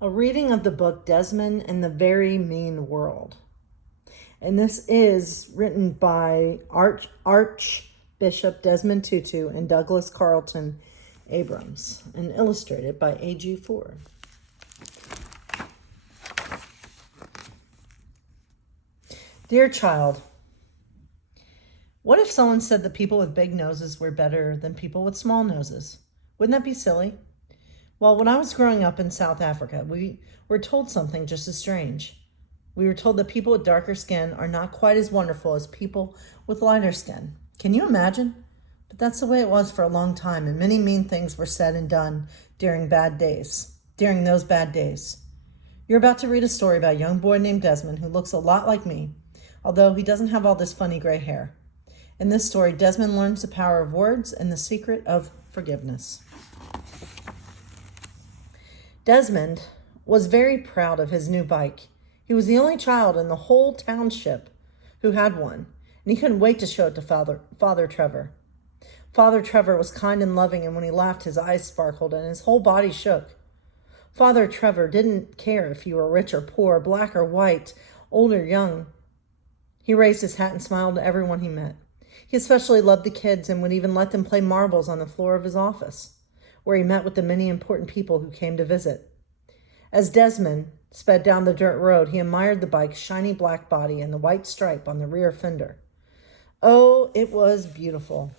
A reading of the book Desmond and the Very Mean World. And this is written by Archbishop Desmond Tutu and Douglas Carlton Abrams and illustrated by A.G. Ford. Dear child, what if someone said that people with big noses were better than people with small noses? Wouldn't that be silly? Well, when I was growing up in South Africa, we were told something just as strange. We were told that people with darker skin are not quite as wonderful as people with lighter skin. Can you imagine? But that's the way it was for a long time, and many mean things were said and done during those bad days. You're about to read a story about a young boy named Desmond who looks a lot like me, although he doesn't have all this funny gray hair. In this story, Desmond learns the power of words and the secret of forgiveness. Desmond was very proud of his new bike. He was the only child in the whole township who had one, and he couldn't wait to show it to Father Trevor. Father Trevor was kind and loving, and when he laughed, his eyes sparkled and his whole body shook. Father Trevor didn't care if you were rich or poor, black or white, old or young. He raised his hat and smiled at everyone he met. He especially loved the kids and would even let them play marbles on the floor of his office, where he met with the many important people who came to visit. As Desmond sped down the dirt road, he admired the bike's shiny black body and the white stripe on the rear fender. Oh, it was beautiful.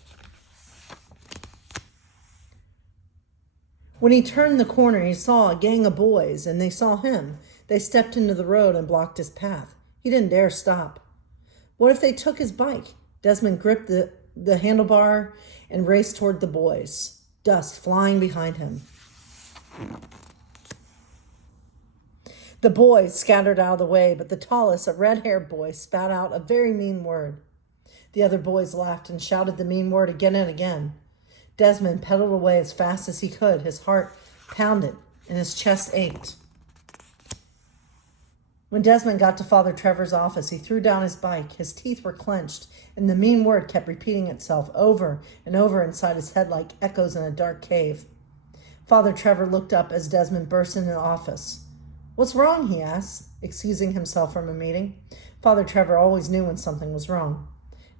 When he turned the corner, he saw a gang of boys, and they saw him. They stepped into the road and blocked his path. He didn't dare stop. What if they took his bike? Desmond gripped the handlebar and raced toward the boys, dust flying behind him. The boys scattered out of the way, but the tallest, a red-haired boy, spat out a very mean word. The other boys laughed and shouted the mean word again and again. Desmond pedaled away as fast as he could. His heart pounded and his chest ached. When Desmond got to Father Trevor's office, he threw down his bike. His teeth were clenched, and the mean word kept repeating itself over and over inside his head like echoes in a dark cave. Father Trevor looked up as Desmond burst into the office. "What's wrong?" he asked, excusing himself from a meeting. Father Trevor always knew when something was wrong.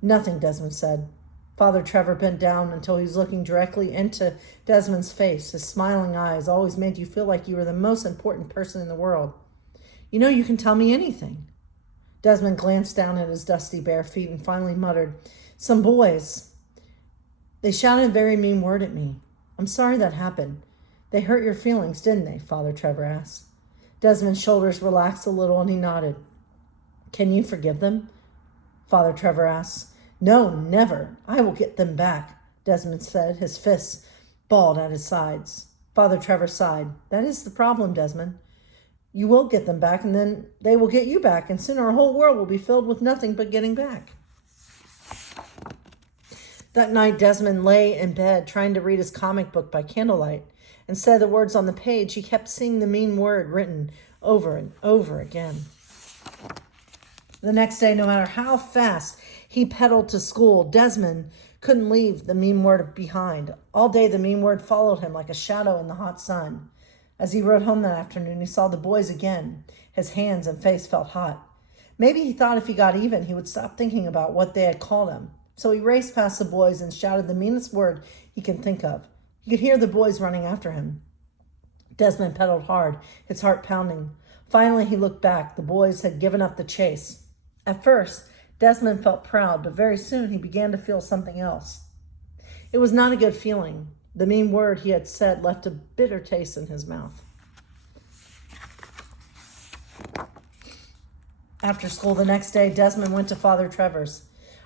"Nothing," Desmond said. Father Trevor bent down until he was looking directly into Desmond's face. His smiling eyes always made you feel like you were the most important person in the world. "You know, you can tell me anything." Desmond glanced down at his dusty bare feet and finally muttered, "Some boys. They shouted a very mean word at me. I'm sorry that happened. They hurt your feelings, didn't they?" Father Trevor asked. Desmond's shoulders relaxed a little and he nodded. "Can you forgive them?" Father Trevor asked. "No, never. I will get them back," Desmond said, his fists balled at his sides. Father Trevor sighed. "That is the problem, Desmond. You will get them back, and then they will get you back, and soon our whole world will be filled with nothing but getting back." That night, Desmond lay in bed trying to read his comic book by candlelight. Instead of the words on the page, he kept seeing the mean word written over and over again. The next day, no matter how fast he pedaled to school, Desmond couldn't leave the mean word behind. All day, the mean word followed him like a shadow in the hot sun. As he rode home that afternoon, he saw the boys again. His hands and face felt hot. Maybe he thought if he got even, he would stop thinking about what they had called him. So he raced past the boys and shouted the meanest word he could think of. He could hear the boys running after him. Desmond pedaled hard, his heart pounding. Finally, he looked back. The boys had given up the chase. At first, Desmond felt proud, but very soon he began to feel something else. It was not a good feeling. The mean word he had said left a bitter taste in his mouth. After school the next day, Desmond went to Father Trevor's.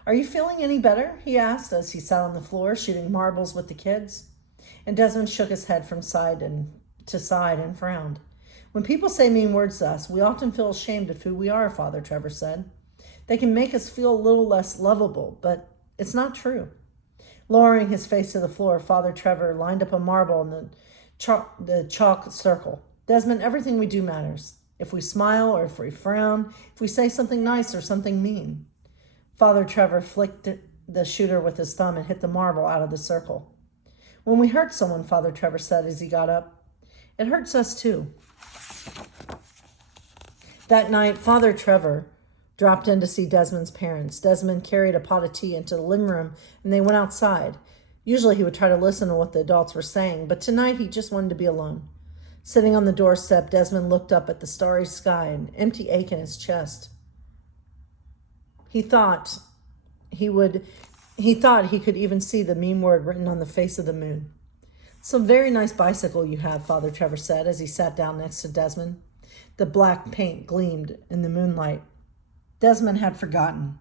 "Are you feeling any better?" he asked as he sat on the floor shooting marbles with the kids. And Desmond shook his head from side to side and frowned. "When people say mean words to us, we often feel ashamed of who we are," Father Trevor said. "They can make us feel a little less lovable, but it's not true." Lowering his face to the floor, Father Trevor lined up a marble in the chalk circle. "Desmond, everything we do matters. If we smile or if we frown, if we say something nice or something mean." Father Trevor flicked the shooter with his thumb and hit the marble out of the circle. "When we hurt someone," Father Trevor said as he got up, "it hurts us too." That night, Father Trevor dropped in to see Desmond's parents. Desmond carried a pot of tea into the living room and they went outside. Usually he would try to listen to what the adults were saying, but tonight he just wanted to be alone. Sitting on the doorstep, Desmond looked up at the starry sky, an empty ache in his chest. He thought he could even see the mean word written on the face of the moon. "It's a very nice bicycle you have," Father Trevor said as he sat down next to Desmond. The black paint gleamed in the moonlight. Desmond had forgotten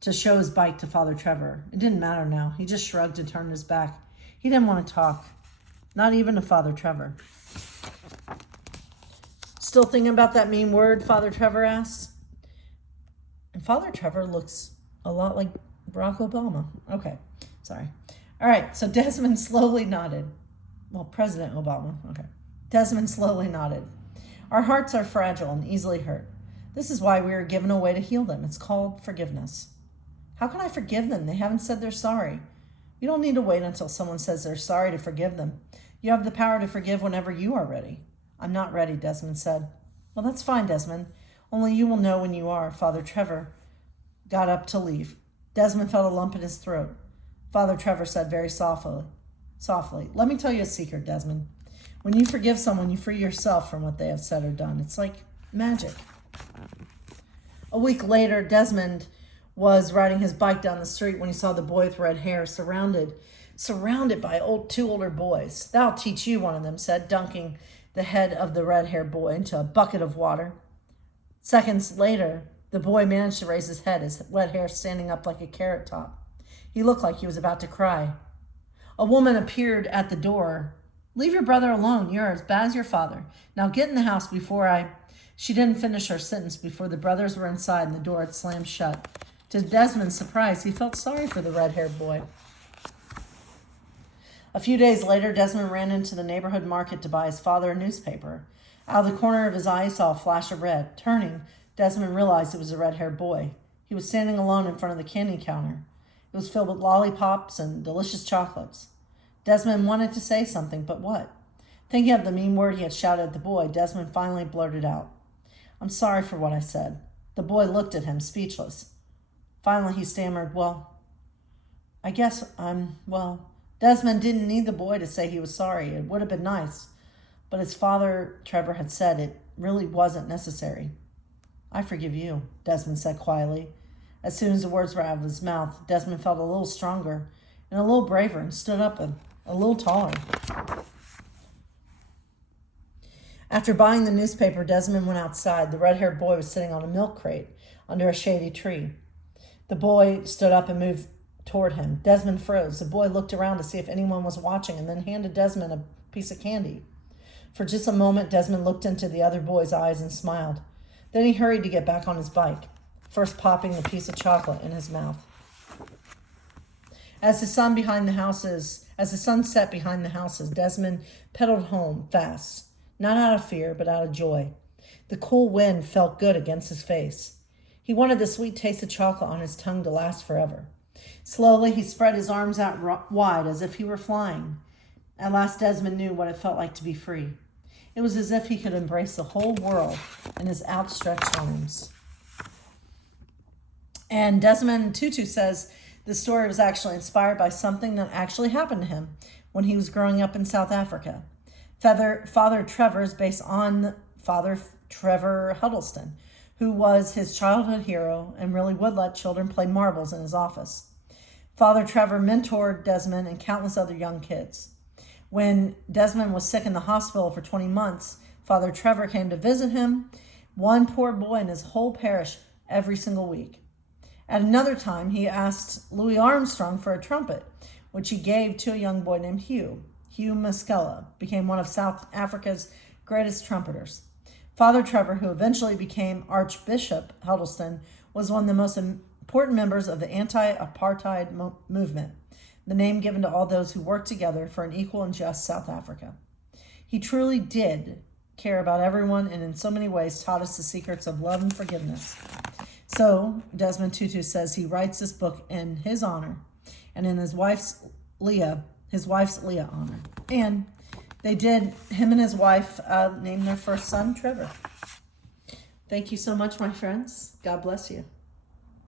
to show his bike to Father Trevor. It didn't matter now. He just shrugged and turned his back. He didn't want to talk, not even to Father Trevor. "Still thinking about that mean word?" Father Trevor asked. And Father Trevor looks a lot like Barack Obama. Okay, sorry. All right, so Desmond slowly nodded. Well, President Obama. Okay. Desmond slowly nodded. "Our hearts are fragile and easily hurt. This is why we are given a way to heal them. It's called forgiveness." "How can I forgive them? They haven't said they're sorry." "You don't need to wait until someone says they're sorry to forgive them. You have the power to forgive whenever you are ready." "I'm not ready," Desmond said. "Well, that's fine, Desmond. Only you will know when you are." Father Trevor got up to leave. Desmond felt a lump in his throat. Father Trevor said very softly, "Let me tell you a secret, Desmond. When you forgive someone, you free yourself from what they have said or done. It's like magic." A week later, Desmond was riding his bike down the street when he saw the boy with red hair surrounded by two older boys. "That'll teach you," one of them said, dunking the head of the red-haired boy into a bucket of water. Seconds later, the boy managed to raise his head, his wet hair standing up like a carrot top. He looked like he was about to cry. A woman appeared at the door. "Leave your brother alone. You're as bad as your father. Now get in the house before I..." She didn't finish her sentence before the brothers were inside and the door had slammed shut. To Desmond's surprise, he felt sorry for the red-haired boy. A few days later, Desmond ran into the neighborhood market to buy his father a newspaper. Out of the corner of his eye, he saw a flash of red. Turning, Desmond realized it was a red-haired boy. He was standing alone in front of the candy counter. It was filled with lollipops and delicious chocolates. Desmond wanted to say something, but what? Thinking of the mean word he had shouted at the boy, Desmond finally blurted out, "I'm sorry for what I said." The boy looked at him, speechless. Finally, he stammered, Desmond didn't need the boy to say he was sorry. It would have been nice. But as Father Trevor had said, it really wasn't necessary. "I forgive you," Desmond said quietly. As soon as the words were out of his mouth, Desmond felt a little stronger and a little braver and stood up a little taller. After buying the newspaper, Desmond went outside. The red-haired boy was sitting on a milk crate under a shady tree. The boy stood up and moved toward him. Desmond froze. The boy looked around to see if anyone was watching and then handed Desmond a piece of candy. For just a moment, Desmond looked into the other boy's eyes and smiled. Then he hurried to get back on his bike, first popping the piece of chocolate in his mouth. As the sun set behind the houses, Desmond pedaled home fast, not out of fear, but out of joy. The cool wind felt good against his face. He wanted the sweet taste of chocolate on his tongue to last forever. Slowly, he spread his arms out wide as if he were flying. At last, Desmond knew what it felt like to be free. It was as if he could embrace the whole world in his outstretched arms. And Desmond Tutu says the story was actually inspired by something that actually happened to him when he was growing up in South Africa. Father Trevor is based on Father Trevor Huddleston, who was his childhood hero and really would let children play marbles in his office. Father Trevor mentored Desmond and countless other young kids. When Desmond was sick in the hospital for 20 months, Father Trevor came to visit him, one poor boy in his whole parish, every single week. At another time, he asked Louis Armstrong for a trumpet, which he gave to a young boy named Hugh. Hugh Maskela became one of South Africa's greatest trumpeters. Father Trevor, who eventually became Archbishop Huddleston, was one of the most important members of the anti-apartheid movement, the name given to all those who worked together for an equal and just South Africa. He truly did care about everyone and in so many ways taught us the secrets of love and forgiveness. So, Desmond Tutu says he writes this book in his honor and in his wife's Leah honor. And him and his wife named their first son Trevor. Thank you so much, my friends. God bless you.